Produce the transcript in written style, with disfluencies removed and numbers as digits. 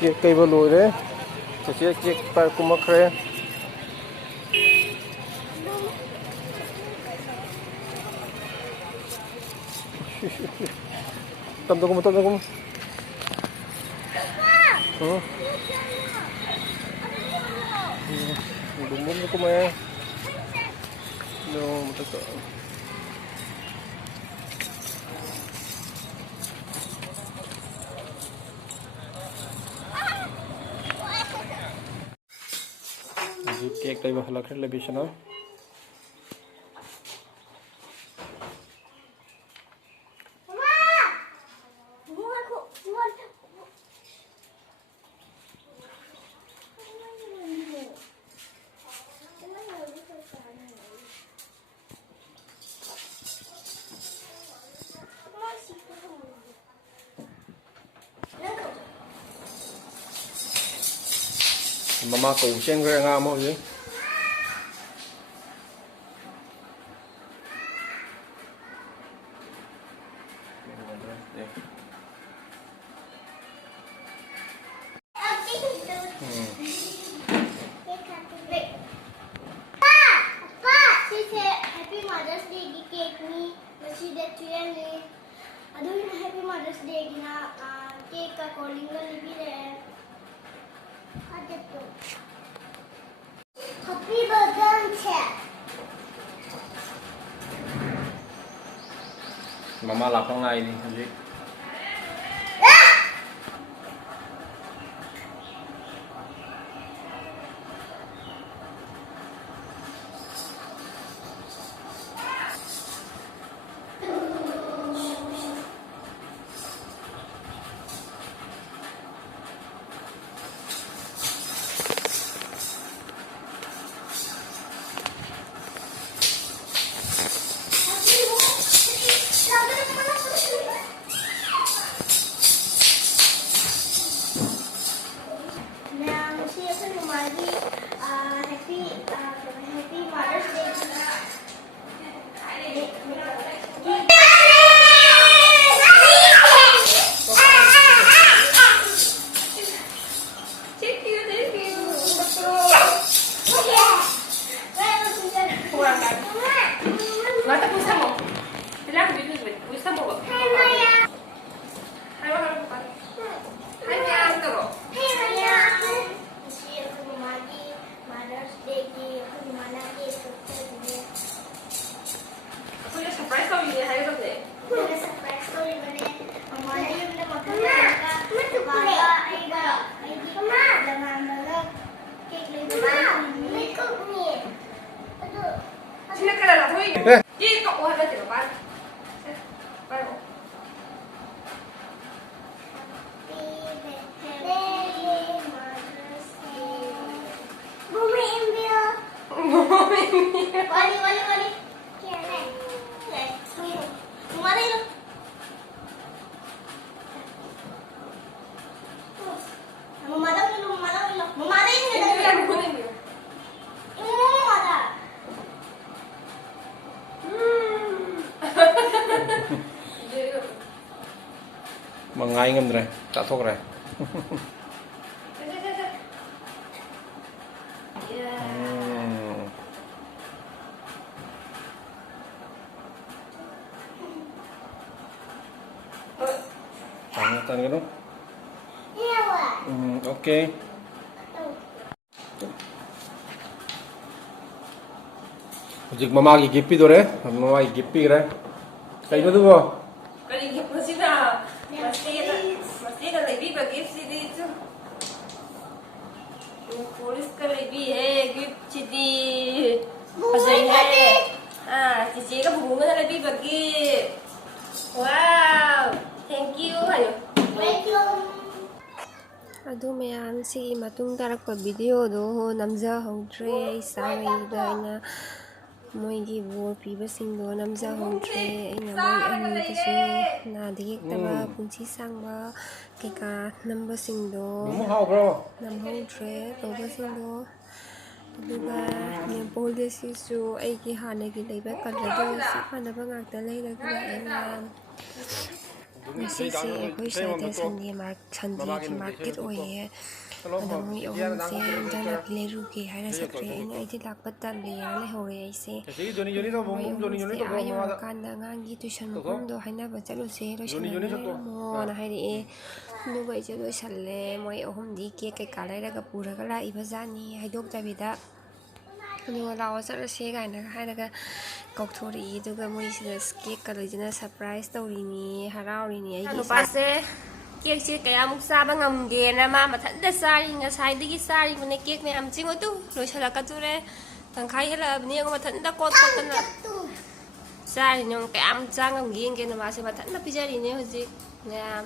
Cake cây vào lùi đấy. Chỉ cake phải cùng mắc khe. Tâm tôi cũng. Đúng muốn cũng em. No, một cái. Cake tay vào halak le bisana. Mama cầu trên cái ngao mọi người. Happy Mother's Day na cake ka calling ka libire. Happy birthday. Mama lapang ngay đi, Haji. Happy Mother's Day. Mata pulsa mo. Kailangan dito sa pulsa mo. Hi, Maya. Hi, wala ko pa. Hi, Maya. Taro. Hi, Maya. Siya ko magi Mother's Day ki mana ki surprise. Ako yung surprise ko yun hayo ba de? Mana surprise ko yun ne. Mama yung na magkakita. Baba ay ba. Ay di ma. Dangan na cake lang ba? May cook ni. Sila ka lang hoy. Di ko kuha ba dito pa? Bye mo. Wali. Kaya Mumari lo. Mumadaw ilo. Mumari ni Hindi dali. lang kunin mo. Mumada. Mangai ngam rồi, tạ thuốc rồi. Tan cái đó. Ok. Jik mama gi gipi dore, mama gi gipi kira. Kayak gitu bo. Kali gift mo sila. Masti ka lagi ba gift si dito. Yung pulis ka lagi gift si di. Pasay cici ka bunga na lagi ba gift. Wow! Thank you. Ayo. ꯑꯗꯨ ꯃꯌꯥꯝꯁꯤꯒꯤ ꯃꯇꯨꯡ ꯇꯥꯔꯛꯄ ꯚꯤꯗꯤꯑꯣꯗꯣ ꯅꯝꯖꯍꯧꯗ꯭ꯔꯦ ꯏꯆꯥꯉꯩꯗ ꯑꯩꯅ ꯃꯣꯏꯒꯤ ꯕꯣꯔ ꯄꯤꯕꯁꯤꯡꯗꯣ ꯅꯝꯖꯍꯧꯗ꯭ꯔꯦ ꯑꯩꯅ ꯃꯣꯏ ꯑꯅꯤꯗꯁꯨ ꯅꯥꯗ ꯌꯦꯛꯇꯕ ꯄꯨꯟꯁꯤ ꯁꯥꯡꯕ ꯀꯩꯀꯥ ꯅꯝꯕꯁꯤꯡꯗꯣ ꯅꯝꯍꯧꯗ꯭ꯔꯦ ꯇꯧꯕꯁꯤꯡꯗꯣ ꯑꯗꯨꯒ ꯅꯦꯜꯄꯣꯂꯤꯁꯁꯤꯁꯨ ꯑꯩꯒꯤ ꯍꯥꯟꯅꯒꯤ ꯂꯩꯕ ꯀꯂꯔꯗꯨꯒ ꯆꯞ ꯃꯥꯟꯅꯕ ꯉꯥꯛꯇ ꯂꯩꯔꯒ ꯑꯩꯅ ꯉꯁꯤꯁꯦ ꯑꯩꯈꯣꯏ ꯁ꯭ꯋꯥꯏꯗ ꯁꯟꯗꯦꯒꯤ ꯃꯥꯔꯀꯦꯠ ꯑꯣꯏꯌꯦ ꯑꯗꯣ ꯃꯣꯏ ꯑꯍꯨꯝꯁꯦ ꯏꯟꯖꯥꯡ ꯅꯥꯄꯤ ꯂꯩꯔꯨꯒꯦ ꯍꯥꯏꯅ ꯆꯠꯈ꯭ꯔꯦ ꯑꯩꯗꯤ ꯂꯥꯛꯄ ꯇꯜꯂꯦꯅ ꯂꯩꯍꯧꯔꯦ ꯑꯩꯁꯦ ꯃꯣꯏ ꯑꯍꯨꯝꯁꯦ ꯌꯧꯔꯀꯥꯟꯗ ꯑꯉꯥꯡꯒꯤ ꯇꯨꯏꯁꯟ ꯃꯐꯝꯗꯣ ꯍꯥꯏꯅꯕ ꯆꯠꯂꯨꯁꯦ ꯂꯣꯏꯁꯜꯂꯒ ꯂꯩꯔꯝꯃꯣꯅ ꯍꯥꯏꯔꯛꯑꯦ ꯑꯗꯨꯒ ꯑꯩꯁꯦ ꯂꯣꯏꯁꯜꯂꯦ ꯃꯣꯏ ꯑꯍꯨꯝꯗꯤ ꯀꯦꯛ ꯀꯩꯀꯥ ꯂꯩꯔꯒ ꯄꯨꯔꯒ ꯂꯥꯛꯏꯕ ꯖꯥꯠꯅꯤ ꯍꯥꯏꯗꯣꯛꯇꯕꯤꯗ ꯑꯗꯨꯒ ꯂꯥꯛꯑꯣ ꯆꯠꯂꯁꯦ ꯀꯥꯏꯅ ꯍꯥꯏꯔꯒ ꯀꯧꯊꯣꯔꯛꯏ ꯑꯗꯨꯒ ꯃꯣꯏꯁꯤꯗ ꯀꯦꯛꯀ ꯂꯩꯗꯅ ꯁꯔꯄ꯭ꯔꯥꯏꯖ ꯇꯧꯔꯤꯅꯤ ꯍꯔꯥꯎꯔꯤꯅꯤ ꯑꯩꯒꯤ ꯅꯨꯄꯥꯁꯦ ꯀꯦꯛꯁꯦ ꯀꯌꯥꯃꯨꯛ ꯆꯥꯕ ꯉꯝꯗꯦꯅ ꯃꯥ ꯃꯊꯟꯇ ꯆꯥꯔꯤ ꯉꯁꯥꯏꯗꯒꯤ ꯆꯥꯔꯤꯕꯅꯦ ꯀꯦꯛ ꯃꯌꯥꯝ ꯆꯤꯡꯉꯨꯇꯨ ꯂꯣꯏꯁꯤꯜꯂꯛꯀꯗꯣꯔꯦ ꯇꯪꯈꯥꯏ ꯍꯦꯜꯂꯛꯑꯕꯅꯤ ꯌꯦꯡꯉꯣ ꯃꯊꯟꯇ ꯀꯣꯠ ꯀꯣꯠꯇꯅ ꯆꯥꯔꯤꯅꯦ ꯀꯌꯥꯝ ꯆꯥ ꯉꯝꯒꯦ ꯌꯦꯡꯒꯦꯅ ꯃꯥꯁꯦ ꯃꯊꯟꯇ ꯄꯤꯖꯔꯤꯅꯦ ꯍꯧꯖꯤꯛ ꯃꯌꯥꯝ